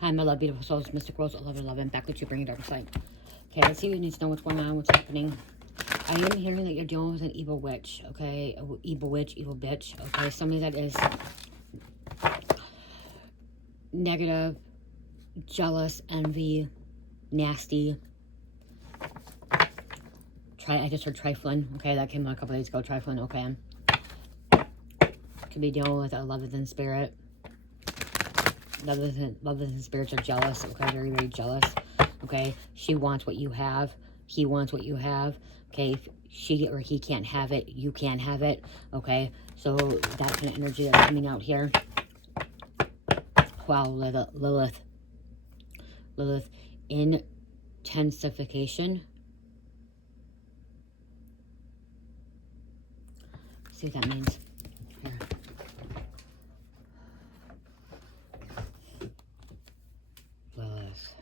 Hi, my love, beautiful souls, Mystic Rose, 1111, back with you, bringing dark side. Okay, let's see who needs to know what's going on, what's happening. I am hearing that you're dealing with an evil witch, okay? Evil witch, evil bitch, okay? Somebody that is negative, jealous, envy, nasty. I just heard trifling, okay? That came out a couple days ago, trifling, okay? Could be dealing with a 11th in spirit. 11th in spirits are jealous, okay? Very, very jealous, okay? She wants what you have. He wants what you have, okay? If she or he can't have it, you can't have it, okay? So that kind of energy that's coming out here. Wow, Lilith, intensification. See what that means. Here. Lilith.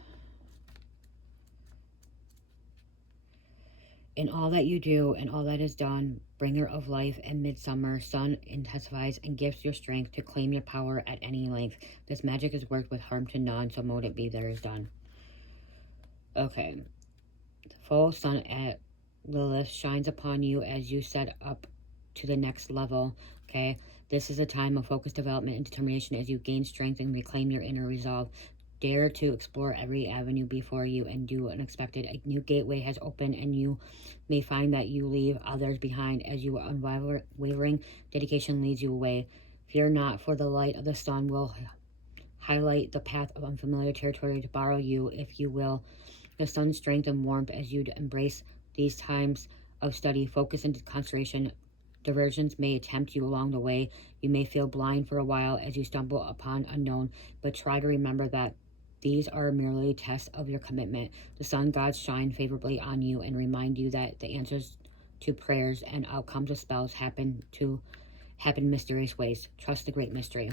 In all that you do and all that is done, bringer of life and midsummer, sun intensifies and gives your strength to claim your power at any length. This magic is worked with harm to none, so mote it be there is done. Okay. The full sun at Lilith shines upon you as you set up to the next level, okay? This is a time of focused development and determination as you gain strength and reclaim your inner resolve. Dare to explore every avenue before you and do unexpected. A new gateway has opened and you may find that you leave others behind as your unwavering dedication leads you away. Fear not, for the light of the sun will highlight the path of unfamiliar territory to borrow you, if you will, the sun's strength and warmth as you embrace these times of study, focus, and concentration. Diversions may tempt you along the way. You may feel blind for a while as you stumble upon unknown, but try to remember that these are merely tests of your commitment. The sun gods shine favorably on you and remind you that the answers to prayers and outcomes of spells happen in mysterious ways. Trust the great mystery.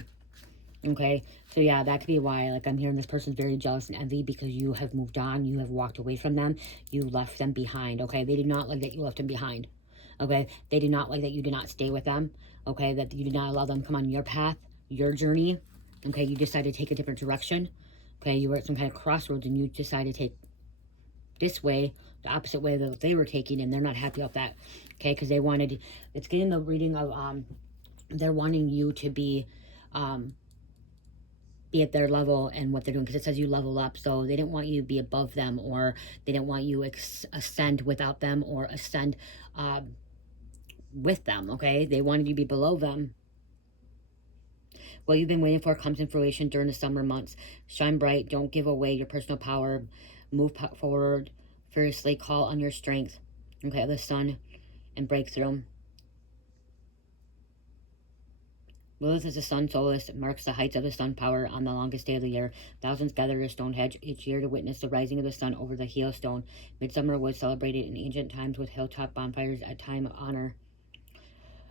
Okay, so yeah, that could be why, like, I'm hearing this person's very jealous and envy because you have moved on, you have walked away from them, you left them behind, okay? They did not like that you left them behind, okay? They did not like that you did not stay with them, okay? That you did not allow them to come on your path, your journey, okay? You decided to take a different direction, okay? You were at some kind of crossroads and you decided to take this way, the opposite way that they were taking, and they're not happy about that, okay? Because they wanted, it's getting the reading of, they're wanting you to be at their level and what they're doing, because it says you level up, so they didn't want you to be above them, or they didn't want you ascend without them, or ascend with them, okay? They wanted you to be below them. What you've been waiting for comes in fruition during the summer months. Shine bright, don't give away your personal power, move forward fiercely, call on your strength, okay, the sun, and breakthrough. Lilith is the sun solace, marks the heights of the sun power on the longest day of the year. Thousands gather to Stonehenge each year to witness the rising of the sun over the Hailstone. Midsummer was celebrated in ancient times with hilltop bonfires at time of honor.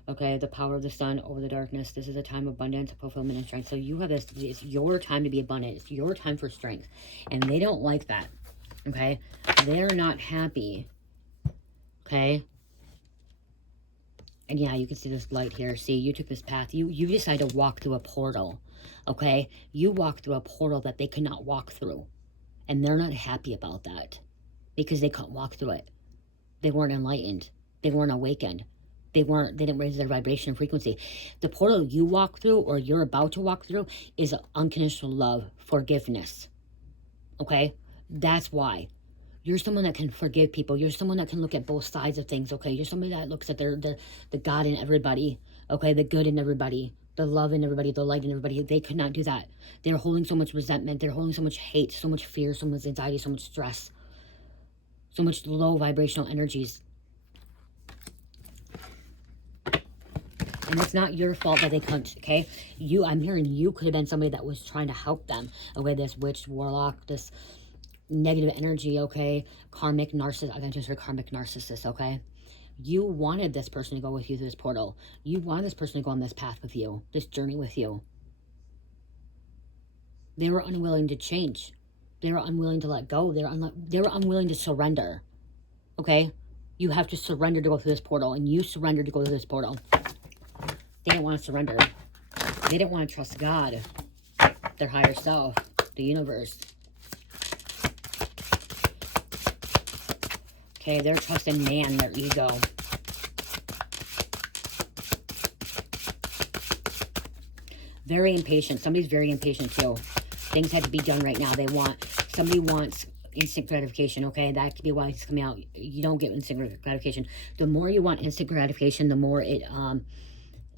Okay, the power of the sun over the darkness. This is a time of abundance, fulfillment, and strength. So you have this, it's your time to be abundant. It's your time for strength. And they don't like that, okay? They're not happy, okay? And yeah, you can see this light here. See, you took this path. You decided to walk through a portal, okay? You walked through a portal that they could not walk through. And they're not happy about that because they couldn't walk through it. They weren't enlightened. They weren't awakened. They didn't raise their vibration and frequency. The portal you walk through, or you're about to walk through, is unconditional love, forgiveness, okay? That's why. You're someone that can forgive people. You're someone that can look at both sides of things, okay? You're somebody that looks at the God in everybody, okay? The good in everybody, the love in everybody, the light in everybody. They could not do that. They're holding so much resentment. They're holding so much hate, so much fear, so much anxiety, so much stress, so much low vibrational energies. And it's not your fault that they couldn't, okay? I'm hearing you could have been somebody that was trying to help them, okay? This witch, warlock, this negative energy, okay? Karmic narcissist. I've just heard karmic narcissist, okay? You wanted this person to go with you through this portal. You wanted this person to go on this path with you, this journey with you. They were unwilling to change. They were unwilling to let go. They were unwilling to surrender, okay? You have to surrender to go through this portal, and you surrendered to go through this portal. They didn't want to surrender. They didn't want to trust God, their higher self. the universe. Okay, they're trusting man, their ego. Very impatient. Somebody's very impatient too. Things have to be done right now. Somebody wants instant gratification, okay? That could be why it's coming out. You don't get instant gratification. The more you want instant gratification, the more it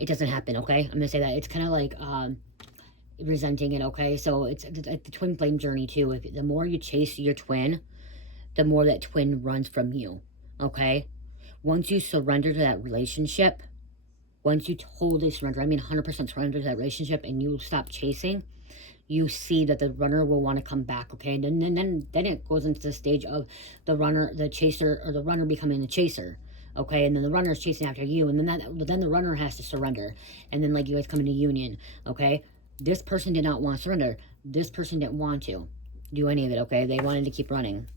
doesn't happen, okay? I'm gonna say that. It's kind of like resenting it, okay? So it's like the twin flame journey too. The more you chase your twin, the more that twin runs from you, okay? Once you surrender to that relationship, once you totally surrender, I mean 100% surrender to that relationship, and you stop chasing, you see that the runner will want to come back, okay? And then it goes into the stage of the chaser, or the runner becoming the chaser, okay? And then the runner is chasing after you, and then the runner has to surrender, and then like you guys come into union, okay? This person did not want to surrender. This person didn't want to do any of it, okay? They wanted to keep running.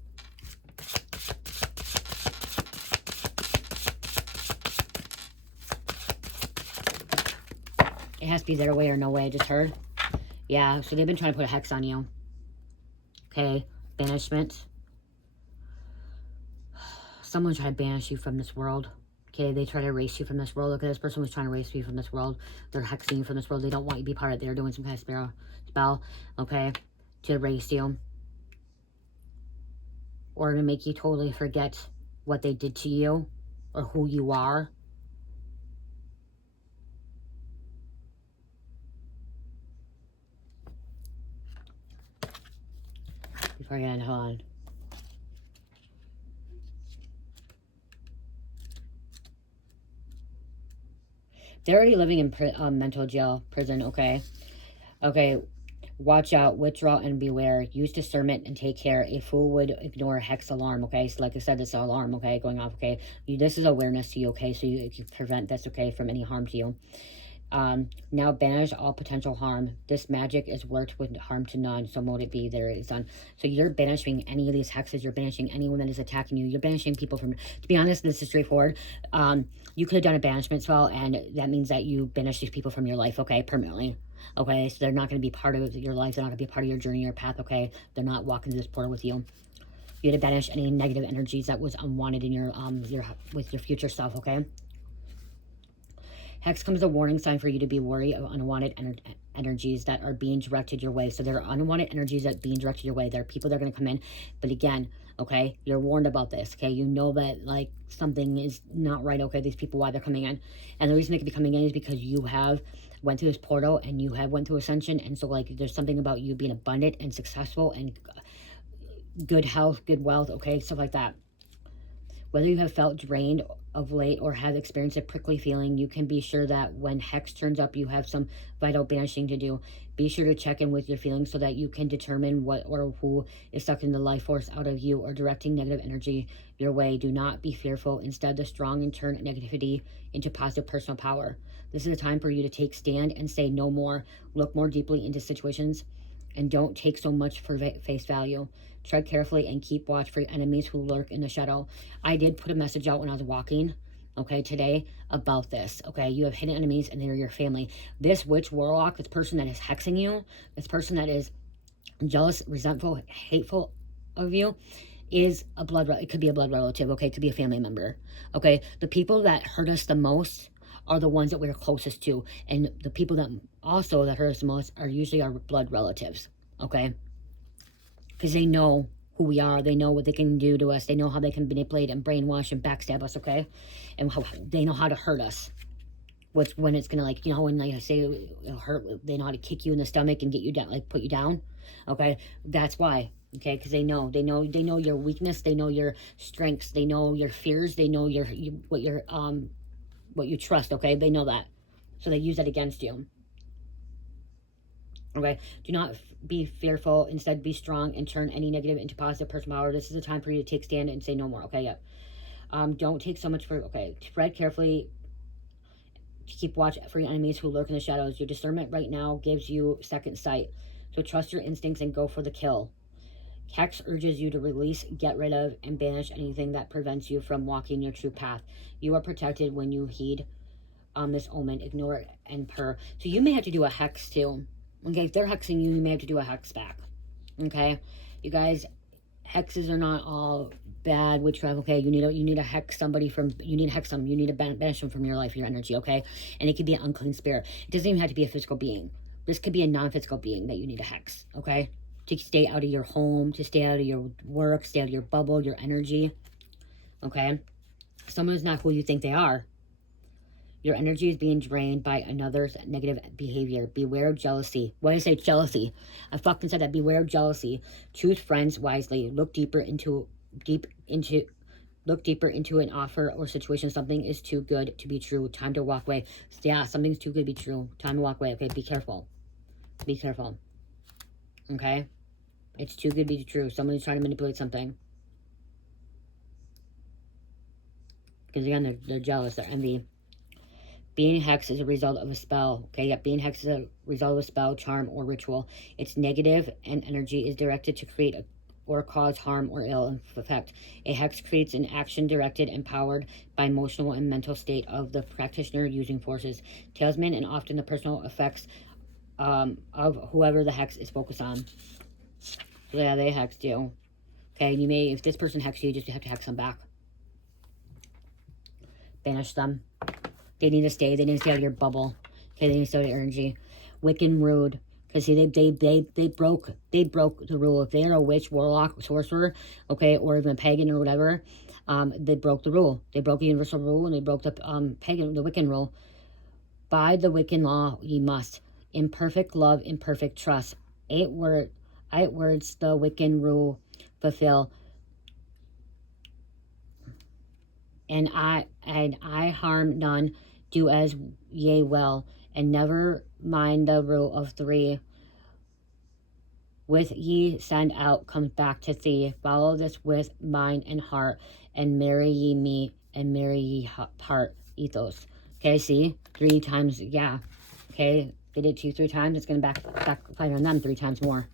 It has to be their way or no way, I just heard. Yeah, so they've been trying to put a hex on you. Okay, banishment. Someone tried to banish you from this world. Okay, they try to erase you from this world. Look at this person was trying to erase you from this world. They're hexing you from this world. They don't want you to be part of it. They're doing some kind of spell, okay, to erase you. Or to make you totally forget what they did to you or who you are. Before I get on, hold on. They're already living in mental jail, prison, okay? Okay, watch out, withdraw, and beware. Use discernment and take care. A fool would ignore a hex alarm, okay? So like I said, this alarm, okay, going off, okay? This is awareness to you, okay? So you prevent this, okay, from any harm to you. Now banish all potential harm. This magic is worked with harm to none, so mote it be, there it is done. So you're banishing any of these hexes, you're banishing anyone that is attacking you, you're banishing people from, to be honest, this is straightforward. You could have done a banishment spell, and that means that you banish these people from your life, okay, permanently. Okay, so they're not going to be part of your life, they're not going to be part of your journey, your path, okay? They're not walking through this portal with you. You had to banish any negative energies that was unwanted in your with your future self, okay? Hex comes a warning sign for you to be wary of unwanted energies that are being directed your way. So there are unwanted energies that are being directed your way. There are people that are going to come in. But again, okay, you're warned about this, okay? You know that, like, something is not right, okay? These people, why they're coming in. And the reason they could be coming in is because you have went through this portal and you have went through ascension. And so, like, there's something about you being abundant and successful and good health, good wealth, okay? Stuff like that. Whether you have felt drained of late or have experienced a prickly feeling, you can be sure that when hex turns up, you have some vital banishing to do. Be sure to check in with your feelings so that you can determine what or who is sucking the life force out of you or directing negative energy your way. Do not be fearful. Instead, the strong and turn negativity into positive personal power. This is a time for you to take stand and say no more. Look more deeply into situations and don't take so much for face value. Tread carefully and keep watch for enemies who lurk in the shadow. I did put a message out when I was walking, okay, today about this, okay? You have hidden enemies and they're your family. This witch, warlock, this person that is hexing you, this person that is jealous, resentful, hateful of you, is a it could be a blood relative, okay? It could be a family member, okay? The people that hurt us the most are the ones that we're closest to. And the people that also that hurt us the most are usually our blood relatives, okay? Because they know who we are. They know what they can do to us. They know how they can manipulate and brainwash and backstab us, okay? And how they know how to hurt us. When it's going to, like, you know, when I say hurt, they know how to kick you in the stomach and get you down, like put you down, okay? That's why, okay? Because they know your weakness. They know your strengths. They know your fears. They know what you trust, okay? They know that. So they use that against you. Okay, do not be fearful. Instead, be strong and turn any negative into positive personal power. This is a time for you to take stand and say no more. Okay, yeah. Don't take so much for, okay, tread carefully. Keep watch for your enemies who lurk in the shadows. Your discernment right now gives you second sight. So trust your instincts and go for the kill. Hex urges you to release, get rid of, and banish anything that prevents you from walking your true path. You are protected when you heed this omen. Ignore it and purr. So you may have to do a hex too. Okay, if they're hexing you, you may have to do a hex back. Okay, you guys, hexes are not all bad witchcraft. Okay, you need to hex somebody from, you need to hex them, you need to banish them from your life, your energy. Okay, and it could be an unclean spirit. It doesn't even have to be a physical being. This could be a non-physical being that you need to hex. Okay, to stay out of your home, to stay out of your work, stay out of your bubble, your energy. Okay, someone is not who you think they are. Your energy is being drained by another's negative behavior. Beware of jealousy. Why did I say jealousy? I fucking said that. Beware of jealousy. Choose friends wisely. Look deeper into an offer or situation. Something is too good to be true. Time to walk away. Yeah, something's too good to be true. Time to walk away. Okay, be careful. Be careful. Okay? It's too good to be true. Someone's trying to manipulate something. Because again, they're jealous. They're envy. Being hexed is a result of a spell. Okay, yep, being hexed is a result of a spell, charm, or ritual. Its negative and energy is directed to create or cause harm or ill effect. A hex creates an action directed and powered by emotional and mental state of the practitioner using forces, talisman, and often the personal effects of whoever the hex is focused on. So yeah, they hexed you. Okay, you may, if this person hexed you, just have to hex them back. Banish them. They need to stay. They need to stay out of your bubble. Okay, they need to stay out of your energy. Wiccan rude. Because see, they broke the rule. If they're a witch, warlock, sorcerer, okay, or even a pagan or whatever, they broke the rule. They broke the universal rule and they broke the the Wiccan rule. By the Wiccan law, ye must. Imperfect love, imperfect trust. 8 words the Wiccan rule fulfill. And I harm none, do as ye will, and never mind the rule of 3. With ye send out comes back to thee. Follow this with mind and heart, and marry ye me, and marry ye heart ethos. Okay, see? 3 times, yeah. Okay, they did 2, 3 times. It's going to backfire on them 3 times more.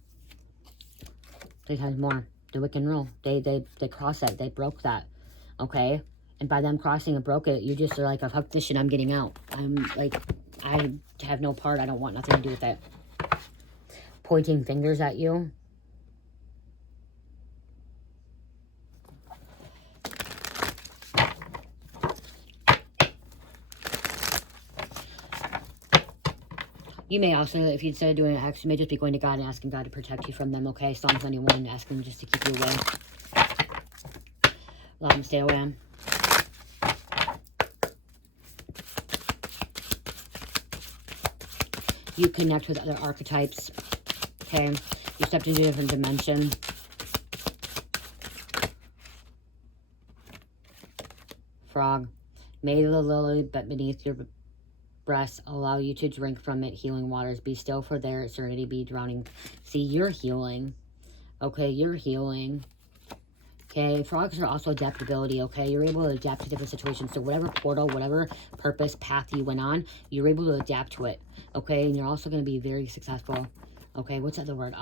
3 times more. The Wiccan rule. They crossed that. They broke that. Okay? And by them crossing and broke it, you just are like, I've hucked this shit, I'm getting out. I'm like, I have no part. I don't want nothing to do with it. Pointing fingers at you. You may also, if you instead of doing an action, you may just be going to God and asking God to protect you from them, okay? Psalms 91, asking him just to keep you away. Allow them to stay away. You connect with other archetypes, okay? You stepped into a different dimension. Frog. May the lily beneath your breasts allow you to drink from it, healing waters. Be still, for their serenity be drowning. See, you're healing. Okay, you're healing. Okay, frogs are also adaptability, okay? You're able to adapt to different situations. So whatever portal, whatever purpose, path you went on, you're able to adapt to it, okay? And you're also going to be very successful. Okay, what's that other word?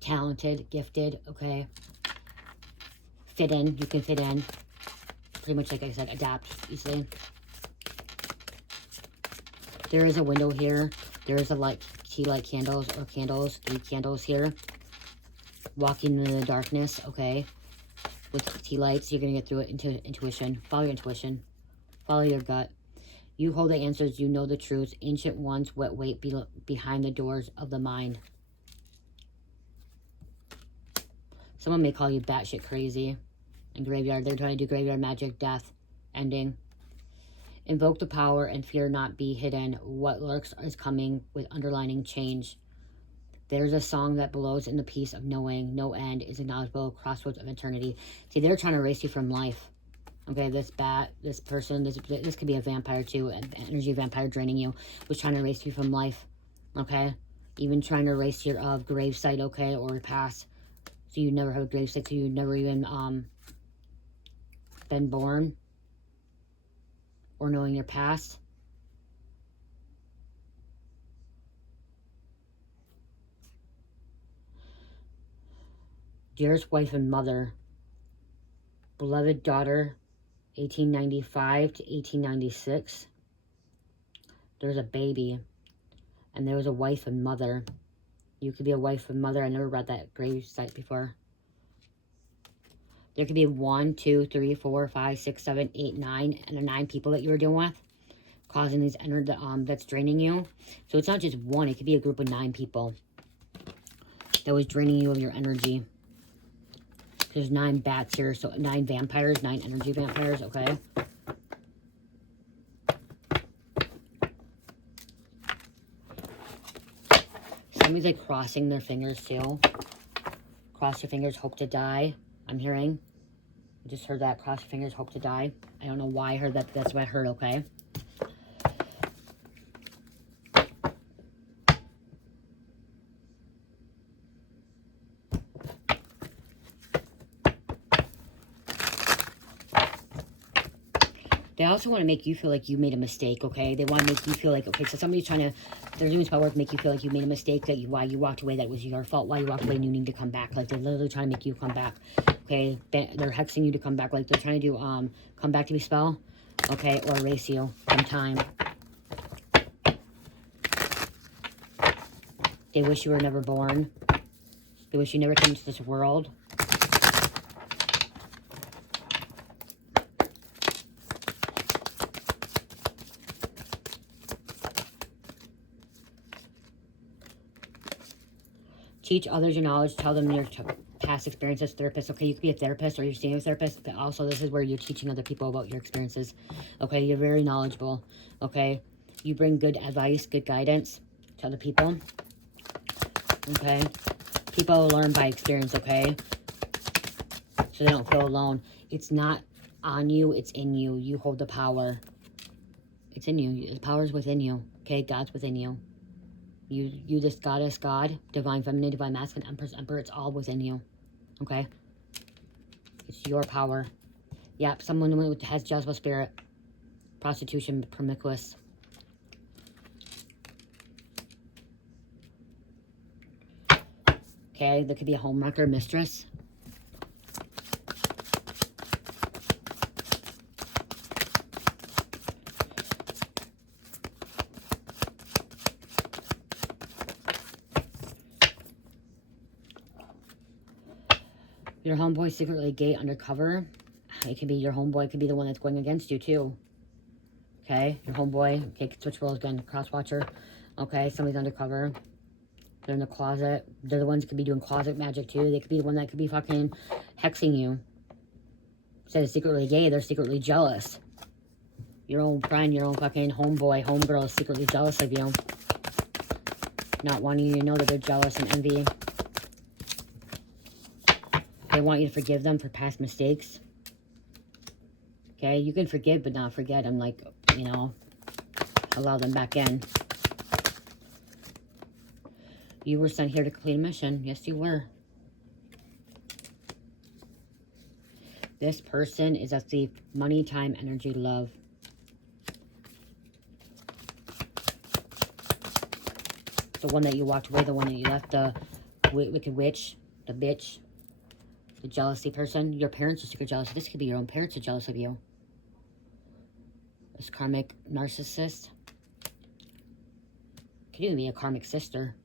Talented, gifted, okay? Fit in, you can fit in. Pretty much like I said, adapt easily. There is a window here. There is a light, tea light candles or candles, 3 candles here. Walking in the darkness, okay? With tea lights, you're going to get through it into intuition. Follow your intuition. Follow your gut. You hold the answers. You know the truth. Ancient ones wait behind the doors of the mind. Someone may call you batshit crazy. In graveyard, they're trying to do graveyard magic, death, ending. Invoke the power and fear not, be hidden. What lurks is coming with underlining change. There's a song that blows in the peace of knowing. No end is acknowledgeable. Crossroads of eternity. See, they're trying to erase you from life. Okay, this person, this could be a vampire too, an energy vampire draining you, was trying to erase you from life. Okay, even trying to erase your gravesite, okay, or past. So you never have a gravesite, so you never even been born, or knowing your past. Dearest wife and mother, beloved daughter, 1895 to 1896. There's a baby, and there was a wife and mother. You could be a wife and mother. I never read that grave site before. There could be 1, 2, 3, 4, 5, 6, 7, 8, 9, and 9 people that you were dealing with, causing these energy that's draining you. So it's not just one. It could be a group of 9 people that was draining you of your energy. There's 9 bats here, so 9 vampires, 9 energy vampires. Okay. Somebody's like crossing their fingers too. Cross your fingers, hope to die. I'm hearing. I just heard that. Cross your fingers, hope to die. I don't know why I heard that, but that's what I heard, okay? They also want to make you feel like you made a mistake, okay? They want to make you feel like, okay, so somebody's trying to, they're doing spell work to make you feel like you made a mistake, that why you walked away, that was your fault, why you walked away and you need to come back. Like, they're literally trying to make you come back, okay? They're hexing you to come back. Like, they're trying to do, come back to be spell, okay? Or erase you from time. They wish you were never born. They wish you never came into this world. Teach others your knowledge. Tell them your past experiences. Therapist. Okay, you could be a therapist or you're seeing a therapist, but also this is where you're teaching other people about your experiences. Okay, you're very knowledgeable. Okay, you bring good advice, good guidance to other people. Okay, people learn by experience. Okay, so they don't feel alone. It's not on you, it's in you. You hold the power. It's in you. The power is within you. Okay, God's within you. You, this goddess, God, divine feminine, divine masculine, empress, emperor, it's all within you. Okay? It's your power. Yep, someone who has Jezebel spirit, prostitution, promiscuous. Okay, there could be a homewrecker, mistress. Your homeboy secretly gay undercover. It could be your homeboy. It could be the one that's going against you too. Okay, your homeboy. Okay, switch roles again. Cross watcher. Okay, somebody's undercover. They're in the closet. They're the ones that could be doing closet magic too. They could be the one that could be fucking hexing you. Instead of secretly gay, they're secretly jealous. Your own friend, your own fucking homeboy, homegirl is secretly jealous of you. Not wanting you to know that they're jealous and envy. They want you to forgive them for past mistakes. Okay, you can forgive but not forget. I'm like, you know, allow them back in. You were sent here to complete a mission. Yes, you were. This person is a thief. Money, time, energy, love. The one that you walked away, the one that you left, the wicked witch, the bitch. The jealousy person. Your parents are secret jealous. This could be your own parents are jealous of you. This karmic narcissist. Could even be a karmic sister.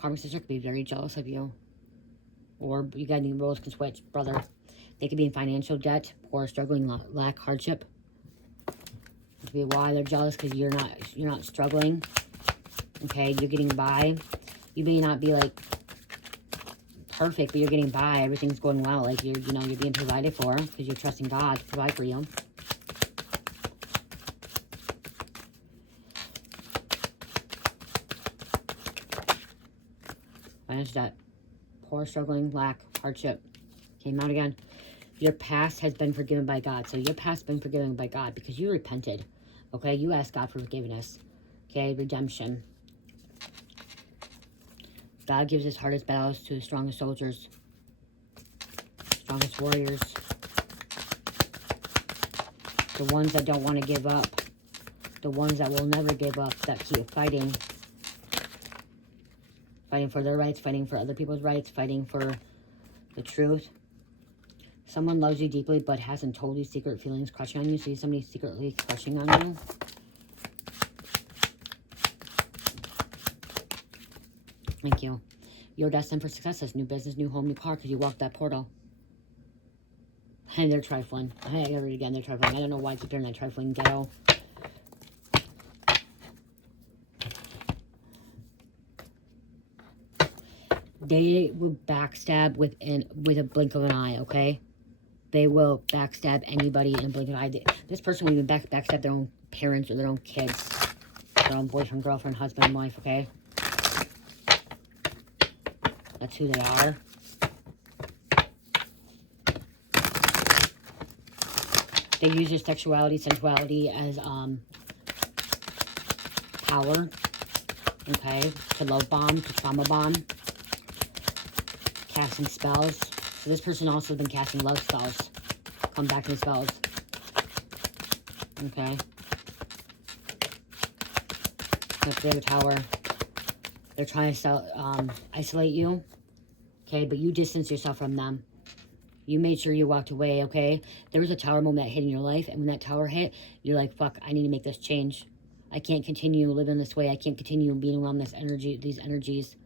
Karmic sister could be very jealous of you. Or you got any roles can switch. Brother. They could be in financial debt. Poor, struggling, lack, hardship. It could be why they're jealous, because you're not struggling. Okay, you're getting by. You may not be like perfect, but you're getting by. Everything's going well. Like you're being provided for because you're trusting God to provide for you. Manage that. Poor, struggling, lack, hardship. Came out again. Your past has been forgiven by God. So your past has been forgiven by God because you repented. Okay, you asked God for forgiveness. Okay, redemption. God gives his hardest battles to the strongest soldiers, strongest warriors, the ones that don't want to give up, the ones that will never give up, that keep fighting, fighting for their rights, fighting for other people's rights, fighting for the truth. Someone loves you deeply but hasn't told you secret feelings crushing on you. See somebody secretly crushing on you. Thank you. You're destined for successes. New business, new home, new car, because you walked that portal. And they're trifling. I gotta read it again. They're trifling. I don't know why I keep hearing that trifling ghetto. They will backstab with a blink of an eye, okay? They will backstab anybody in a blink of an eye. This person will even backstab their own parents or their own kids. Their own boyfriend, girlfriend, husband, wife, okay? That's who they are. They use their sexuality, sensuality as power, okay? To love bomb, to trauma bomb. Casting spells. So this person also has been casting love spells. Come back to spells. Okay. That's the other tower. They're trying to isolate you. Okay, but you distance yourself from them. You made sure you walked away, okay? There was a tower moment that hit in your life, and when that tower hit, you're like, fuck, I need to make this change. I can't continue living this way. I can't continue being around this energy, these energies,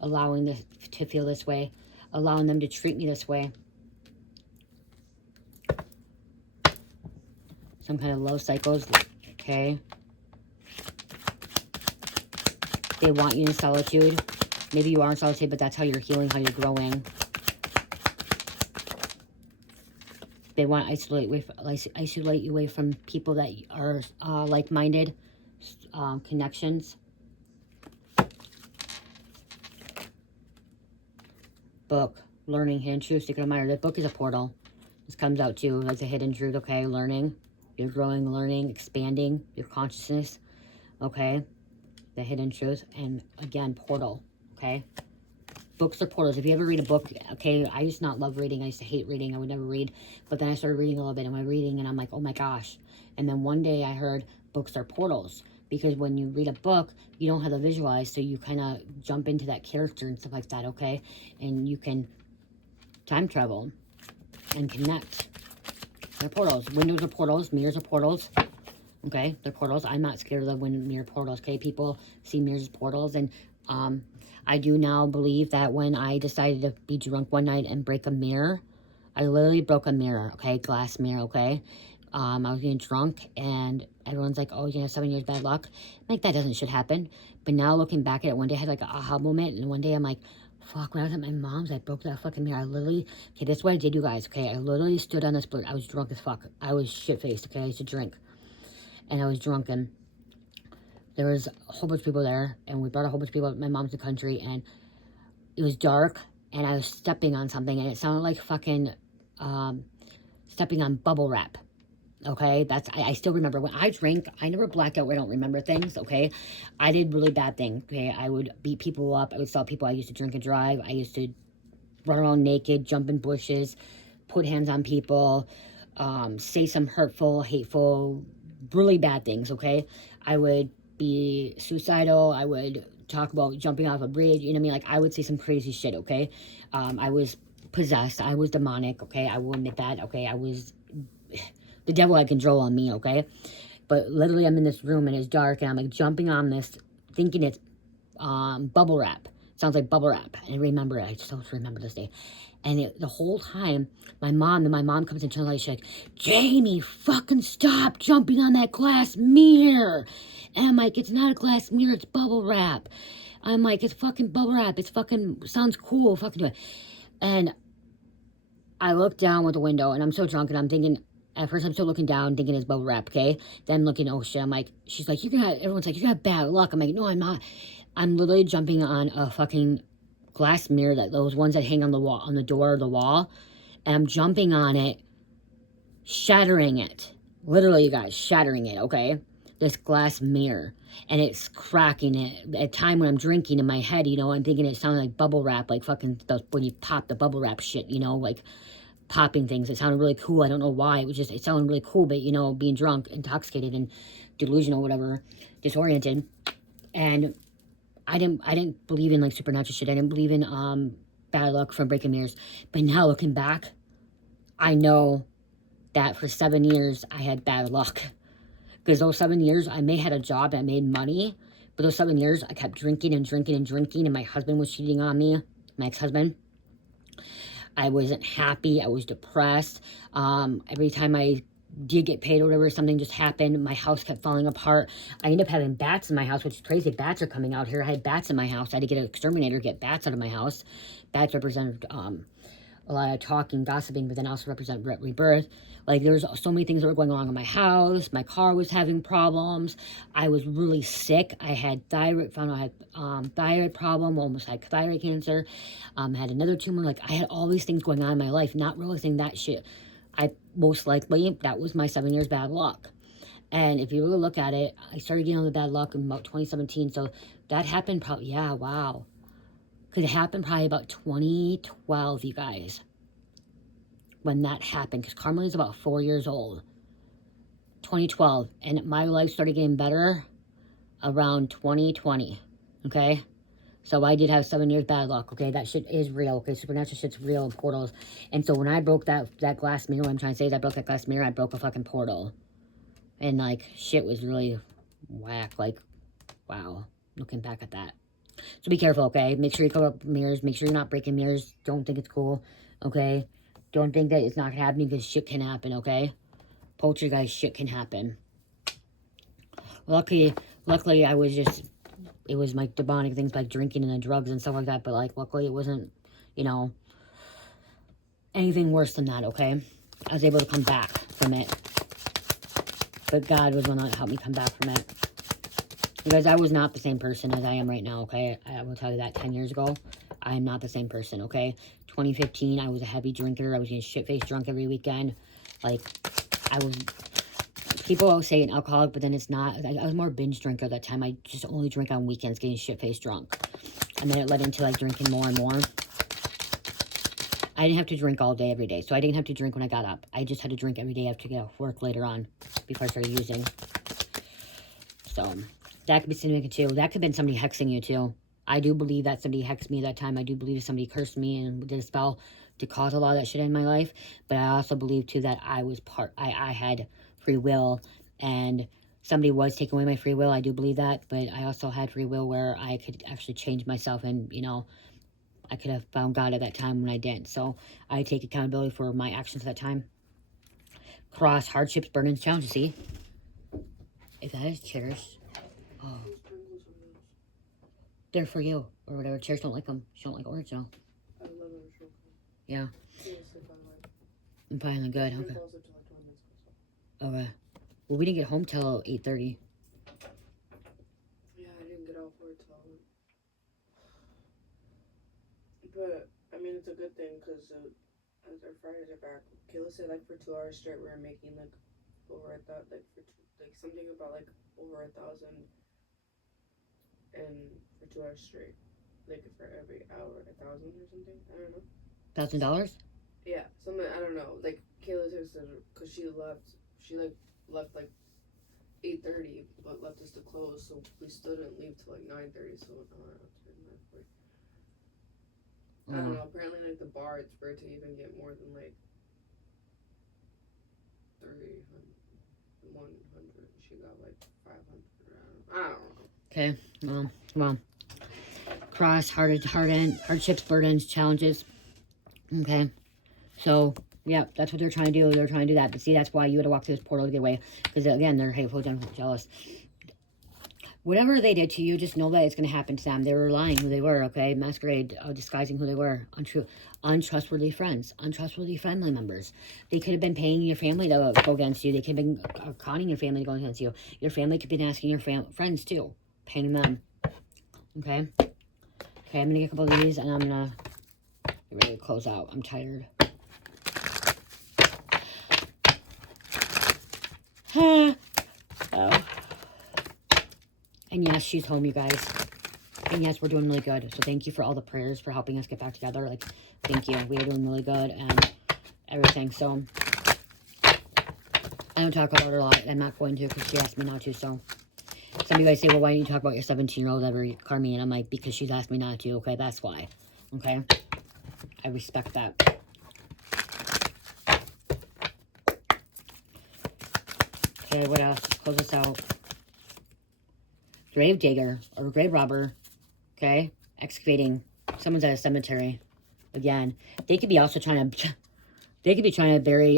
allowing this to feel this way, allowing them to treat me this way. Some kind of love cycles, okay? They want you in solitude. Maybe you are in solitude, but that's how you're healing, how you're growing. They want to isolate you away from people that are like-minded connections. Book, learning, hidden truth, secret admirer. That book is a portal. This comes out too as a hidden truth, okay? Learning. You're growing, learning, expanding your consciousness, okay? The hidden truth. And again, portal, okay? Books are portals. If you ever read a book, okay, I used to not love reading. I used to hate reading. I would never read. But then I started reading a little bit, and I'm reading, and I'm like, oh my gosh. And then one day I heard books are portals. Because when you read a book, you don't have to visualize, so you kind of jump into that character and stuff like that, okay? And you can time travel and connect. They're portals. Windows are portals. Mirrors are portals. Okay? They're portals. I'm not scared of the mirror portals, okay? People see mirrors as portals, and I do now believe that when I decided to be drunk one night and break a mirror, I literally broke a mirror, okay? Glass mirror, okay? I was getting drunk, and everyone's like, oh, you're gonna have 7 years bad luck. I'm like, that should happen. But now looking back at it, one day I had like an aha moment, and one day I'm like, fuck, when I was at my mom's, I broke that fucking mirror. I literally, okay, this is what I did, you guys, okay? I literally stood on this blur. I was drunk as fuck. I was shit-faced, okay? I used to drink. And I was drunk, and there was a whole bunch of people there, and we brought a whole bunch of people. My mom's in the country, and it was dark, and I was stepping on something, and it sounded like fucking stepping on bubble wrap. Okay, I still remember when I drink. I never black out where I don't remember things. Okay, I did really bad things. Okay, I would beat people up. I would stop people. I used to drink and drive. I used to run around naked, jump in bushes, put hands on people, say some hurtful, hateful, really bad things. Okay, I would be suicidal. I would talk about jumping off a bridge. You know what I mean? Like, I would say some crazy shit. Okay, I was possessed. I was demonic. Okay, I will admit that. Okay, I was. The devil had control on me, okay? But literally, I'm in this room, and it's dark, and I'm, like, jumping on this, thinking it's bubble wrap. Sounds like bubble wrap. And I remember it. I still remember this day. And the whole time, my mom comes into the light. She's like, Jamie, fucking stop jumping on that glass mirror. And I'm like, it's not a glass mirror. It's bubble wrap. I'm like, it's fucking bubble wrap. It's fucking, sounds cool. Fucking do it. And I look down with the window, and I'm so drunk, and I'm thinking, at first, I'm still looking down, thinking it's bubble wrap, okay? Then I'm looking, oh shit, I'm like, she's like, everyone's like, you're gonna have bad luck. I'm like, no, I'm not. I'm literally jumping on a fucking glass mirror, those ones that hang on the wall, on the door or the wall. And I'm jumping on it, shattering it. Literally, you guys, shattering it, okay? This glass mirror. And it's cracking it. At a time when I'm drinking in my head, you know, I'm thinking it sounded like bubble wrap, like fucking, when you pop the bubble wrap shit, you know, like, popping things. It sounded really cool. I don't know why. It sounded really cool, but, you know, being drunk, intoxicated, and delusional, whatever, disoriented. And I didn't believe in, like, supernatural shit. I didn't believe in bad luck from breaking mirrors. But now, looking back, I know that for 7 years, I had bad luck. Because those 7 years, I may have had a job that made money, For those 7 years, I kept drinking and drinking and drinking, and my husband was cheating on me, my ex-husband. I wasn't happy. I was depressed. Every time I did get paid or whatever, something just happened. My house kept falling apart. I ended up having bats in my house, which is crazy. Bats are coming out here. I had bats in my house. I had to get an exterminator to get bats out of my house. Bats represent a lot of talking, gossiping, but then also represent rebirth. Like, there's so many things that were going on in my house. My car was having problems. I was really sick. I had thyroid, found out I had thyroid problem, almost had thyroid cancer, had another tumor. Like, I had all these things going on in my life, not realizing that shit. Most likely, that was my 7 years bad luck. And if you really look at it, I started getting on the bad luck in about 2017. So that happened probably, yeah, wow. Because it happened probably about 2012, you guys, when that happened. Because Carmelita is about 4 years old. 2012. And my life started getting better around 2020. Okay? So I did have 7 years bad luck. Okay? That shit is real. Okay? Supernatural shit's real in portals. And so when I broke that glass mirror, what I'm trying to say is I broke that glass mirror, I broke a fucking portal. And, like, shit was really whack. Like, wow. Looking back at that. So be careful, okay? Make sure you cover up mirrors. Make sure you're not breaking mirrors. Don't think it's cool, okay? Don't think that it's not happening, because shit can happen, okay? Poltergeist shit can happen. Luckily, I was just, it was like demonic things like drinking and the drugs and stuff like that. But, like, luckily it wasn't, you know, anything worse than that, okay? I was able to come back from it. But God was the one that helped me come back from it. Because I was not the same person as I am right now, okay? I will tell you that 10 years ago, I am not the same person, okay? 2015, I was a heavy drinker. I was getting shit-faced drunk every weekend. Like, I was... People always say an alcoholic, but then it's not. I was more a binge drinker at that time. I just only drink on weekends, getting shit-faced drunk. And then it led into, like, drinking more and more. I didn't have to drink all day, every day. So I didn't have to drink when I got up. I just had to drink every day after I get off work later on, before I started using. So... that could be significant too. That could have been somebody hexing you too. I do believe that somebody hexed me at that time. I do believe somebody cursed me and did a spell to cause a lot of that shit in my life. But I also believe too that I had free will, and somebody was taking away my free will. I do believe that. But I also had free will where I could actually change myself, and, you know, I could have found God at that time when I didn't. So I take accountability for my actions at that time. Cross, hardships, burdens, challenges. See? If that is cherished. Oh. They're for you, or whatever. Chairs don't like them. She don't like original. I love original. Yeah. I'm finally good. Okay. Okay. Well, we didn't get home till 8:30. Yeah, I didn't get off work till. But I mean, it's a good thing because as our Fridays are back, Kayla said like for 2 hours straight we were making like over a thought, like for like something about like over 1,000. And for 2 hours straight, like for every hour, 1,000 or something. I don't know. $1,000? Yeah, something. I don't know. Like Kayla texted her because she left. She like left like 8:30, but left us to close, so we still didn't leave till like 9:30. So I don't know. Apparently, like the bar, it's rare to even get more than like 300, 100. She got like 500. I don't know. Okay. Well. Cross, hardships, burdens, challenges. Okay. So, yeah, that's what they're trying to do. They're trying to do that. But see, that's why you had to walk through this portal to get away. Because, again, they're hateful, jealous. Whatever they did to you, just know that it's going to happen to them. They were lying who they were, okay? Masquerade, disguising who they were. Untrustworthy friends. Untrustworthy family members. They could have been paying your family to go against you. They could have been conning your family to go against you. Your family could have been asking your friends, too. Paying them. Okay? Okay, I'm going to get a couple of these, and I'm going to get ready to close out. I'm tired. Oh. And yes, she's home, you guys. And yes, we're doing really good. So thank you for all the prayers for helping us get back together. Like, thank you. We are doing really good and everything. So, I don't talk about her a lot. I'm not going to because she asked me not to. So, some of you guys say, well, why don't you talk about your 17-year-old ever, Carmi? And I'm like, because she's asked me not to. Okay, that's why. Okay? I respect that. Okay, what else? Close this out. grave digger or grave robber, okay? Excavating. Someone's at a cemetery. Again, they could be also trying to, they could be trying to bury,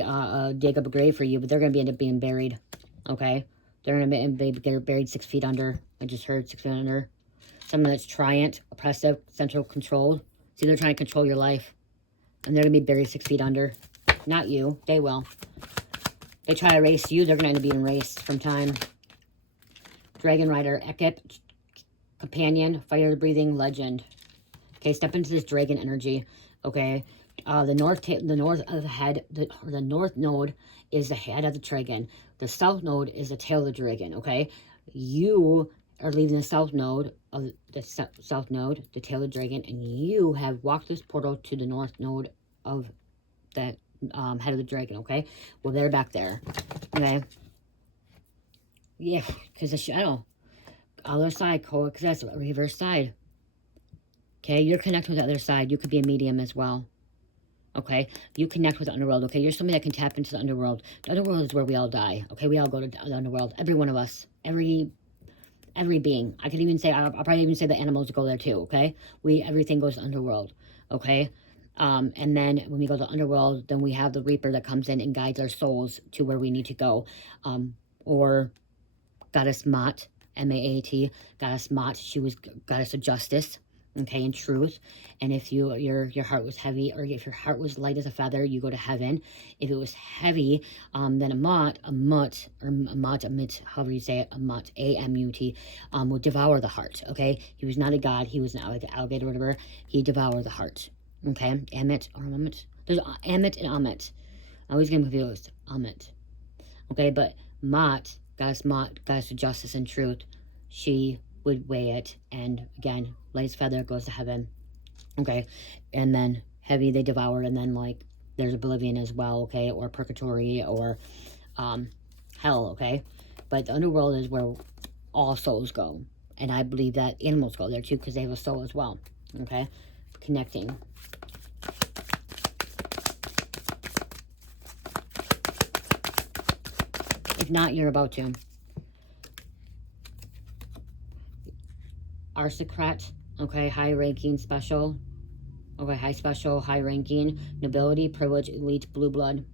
dig up a grave for you, but they're going to end up being buried, okay? They're going to be buried 6 feet under. I just heard 6 feet under. Someone that's tryant, oppressive, central controlled. See, they're trying to control your life. And they're going to be buried 6 feet under. Not you. They will. They try to erase you, they're going to end up being erased from time. Dragon Rider, Ekip, companion, fire-breathing legend. Okay, step into this dragon energy. Okay, the north of the head, the north node is the head of the dragon. The south node is the tail of the dragon. Okay, you are leaving the south node of the the tail of the dragon, and you have walked this portal to the north node of that head of the dragon. Okay, well they're back there. Okay, yeah, because the shadow, other side, coexist, reverse side. Okay, you're connected with the other side. You could be a medium as well. Okay, you connect with the underworld. Okay, you're somebody that can tap into the underworld. The underworld is where we all die. Okay, we all go to the underworld. Every one of us. Every being. I could even say, I'll probably even say the animals go there too. Okay, everything goes to the underworld. Okay, and then when we go to the underworld, then we have the Reaper that comes in and guides our souls to where we need to go. Or Goddess Mott, M-A-A-T, Goddess Mott. She was Goddess of Justice. Okay, and truth. And if your heart was heavy, or if your heart was light as a feather, you go to heaven. If it was heavy, then a mutt, however you say it, a mutt, A-M-U-T, would devour the heart. Okay, he was not a god. He was an alligator or whatever. He devoured the heart. Okay, Amit or Amit. There's Amit and Amit. I always get confused. Amit. Okay, but Mott, Goddess of Justice and Truth, she would weigh it, and again, light's feather goes to heaven. Okay, and then heavy they devour, and then like there's oblivion as well. Okay, or purgatory, or hell. Okay, but the underworld is where all souls go, and I believe that animals go there too because they have a soul as well. Okay, connecting. If not, you're about to. Aristocrat, okay, high ranking, special, okay, high special, high ranking, nobility, privilege, elite, blue blood.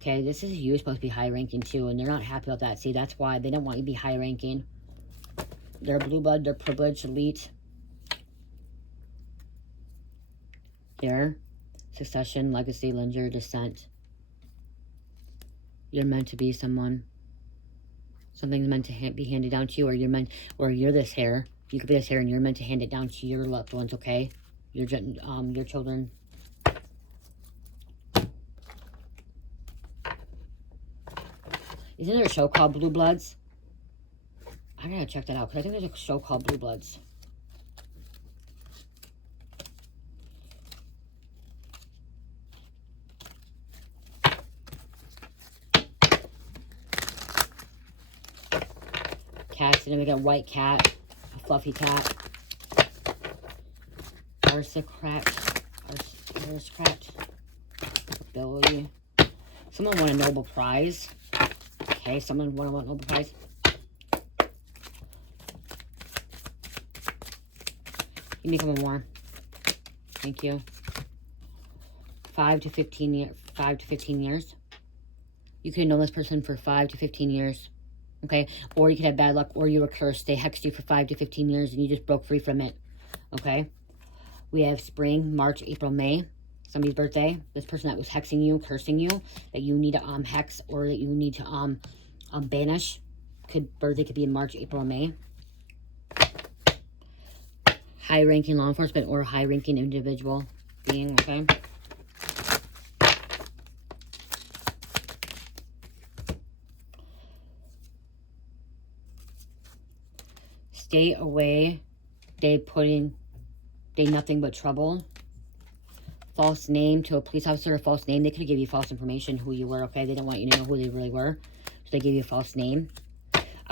Okay, this is you supposed to be high ranking too, and they're not happy about that. See, that's why they don't want you to be high ranking. They're blue blood, they're privileged, elite. Here, succession, legacy, lineage, descent. You're meant to be someone. Something's meant to be handed down to you, or you're this hair. You could be this hair, and you're meant to hand it down to your loved ones. Okay, your children. Isn't there a show called Blue Bloods? I gotta check that out because I think there's a show called Blue Bloods. Cats, and then we got a white cat, a fluffy cat, aristocrat, ability. Someone won a Nobel Prize. Okay, someone won a Nobel Prize. Give me a couple more. Thank you. 5 to 15 years. You could have known this person for 5 to 15 years. Okay, or you could have bad luck, or you were cursed. They hexed you for 5 to 15 years, and you just broke free from it. Okay, we have spring, March, April, May. Somebody's birthday. This person that was hexing you, cursing you, that you need to hex, or that you need to banish. Birthday could be in March, April, or May. High-ranking law enforcement or high-ranking individual being. Okay. Stay away. They nothing but trouble. False name to a police officer, a false name. They could give you false information who you were, okay? They didn't want you to know who they really were. So they gave you a false name.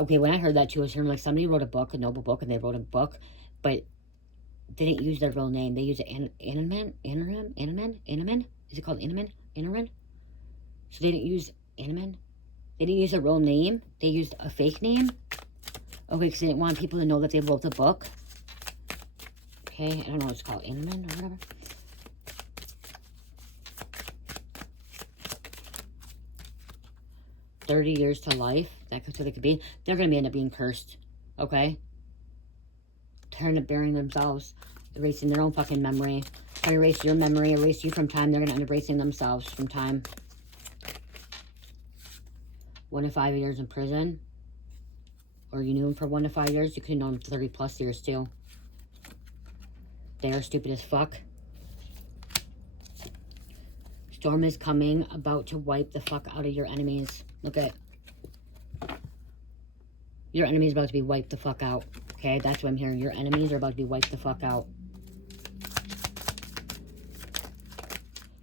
Okay, when I heard that too, I was hearing like somebody wrote a book, a noble book, and they wrote a book, but they didn't use their real name. They used an Animan? Is it called Animan? So they didn't use Animan? They didn't use a real name. They used a fake name. Okay, because they didn't want people to know that they wrote the book. Okay, I don't know what it's called, Inman or whatever. $30 years to life. That's what it could be. They're going to end up being cursed. Okay? They're end up burying themselves. Erasing their own fucking memory. Trying to erase your memory. Erase you from time. They're going to end up erasing themselves from time. 1 to 5 years in prison. Or you knew him for 1 to 5 years. You could have known him for 30 plus years too. They are stupid as fuck. Storm is coming. About to wipe the fuck out of your enemies. Look at it. Your enemy's about to be wiped the fuck out. Okay, that's what I'm hearing. Your enemies are about to be wiped the fuck out.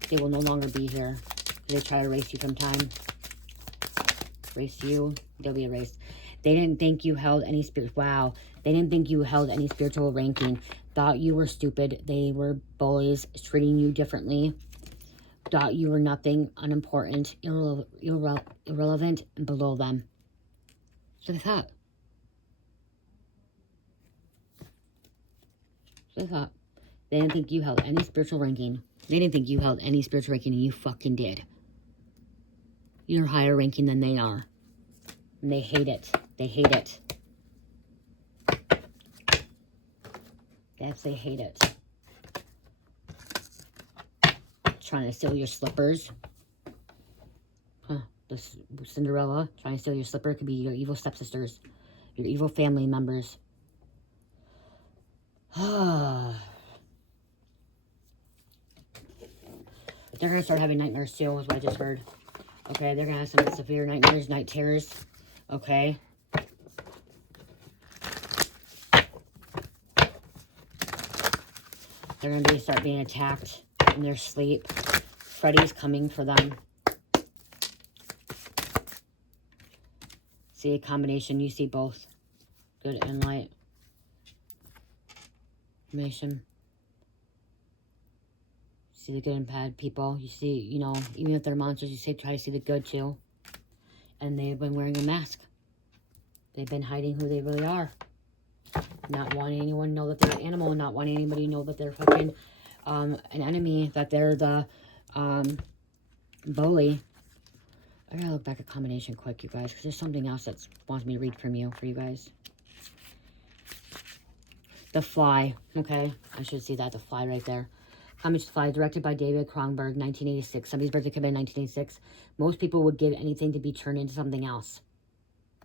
They will no longer be here. They try to erase you from time. Erase you. They'll be erased. They didn't think you held any spirit. Wow. They didn't think you held any spiritual ranking. Thought you were stupid. They were bullies, treating you differently. Thought you were nothing, unimportant, irrelevant, and below them. So they thought. So they thought. They didn't think you held any spiritual ranking. They didn't think you held any spiritual ranking, and you fucking did. You're higher ranking than they are. And they hate it. They hate it. Yes, they hate it. Trying to steal your slippers. Huh. This Cinderella trying to steal your slipper. It could be your evil stepsisters. Your evil family members. They're going to start having nightmares too, is what I just heard. Okay, they're going to have some severe nightmares, night terrors. Okay. They're going to start being attacked in their sleep. Freddy's coming for them. See a combination. You see both. Good and light. Information. See the good and bad people. You see, you know, even if they're monsters, you say try to see the good too. And they've been wearing a mask. They've been hiding who they really are. Not wanting anyone to know that they're an animal. Not wanting anybody to know that they're fucking an enemy. That they're the bully. I gotta look back at combination quick, you guys. Because there's something else that wants me to read from you, for you guys. The Fly. Okay. I should see that. The Fly right there. Comics Fly, directed by David Cronenberg, 1986. Somebody's birthday came in 1986. Most people would give anything to be turned into something else.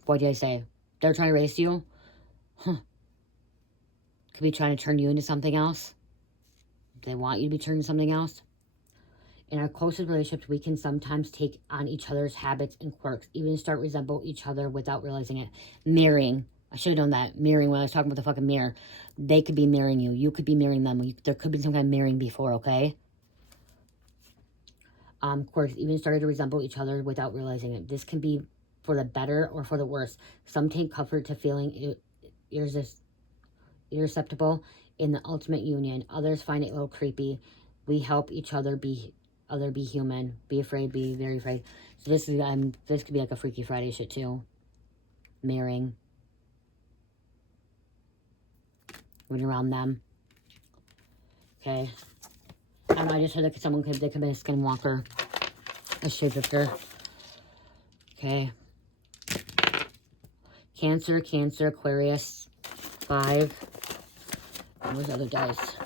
What did I say? They're trying to race you? Huh. Could be trying to turn you into something else. They want you to be turned into something else. In our closest relationships, we can sometimes take on each other's habits and quirks, even start resemble each other without realizing it. Mirroring. I should have known that. Mirroring, when I was talking about the fucking mirror. They could be mirroring you. You could be mirroring them. There could be some kind of mirroring before, okay? Quirks, even started to resemble each other without realizing it. This can be for the better or for the worse. Some take comfort to feeling irresistible in the ultimate union. Others find it a little creepy. We help each other be human. Be afraid, be very afraid. So this is this could be like a Freaky Friday shit too. Mirroring. When you're around them. Okay. I don't know, I just heard that they could be a skinwalker. A shapeshifter. Okay. Cancer, Aquarius, 5. And those other dice.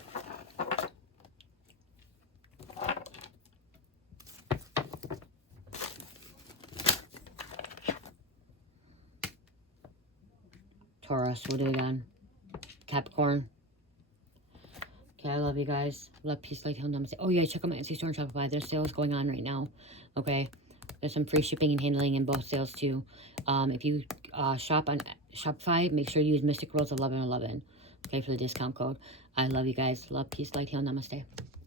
Taurus, we'll do it again. Capricorn. Okay, I love you guys. Love, peace, light, health, namaste. Oh yeah, check out my Etsy store and Shopify. There's sales going on right now. Okay. There's some free shipping and handling in both sales too. If you shop on Shopify, make sure you use Mystic Rose 1111. Okay, for the discount code. I love you guys. Love, peace, light, heal, namaste.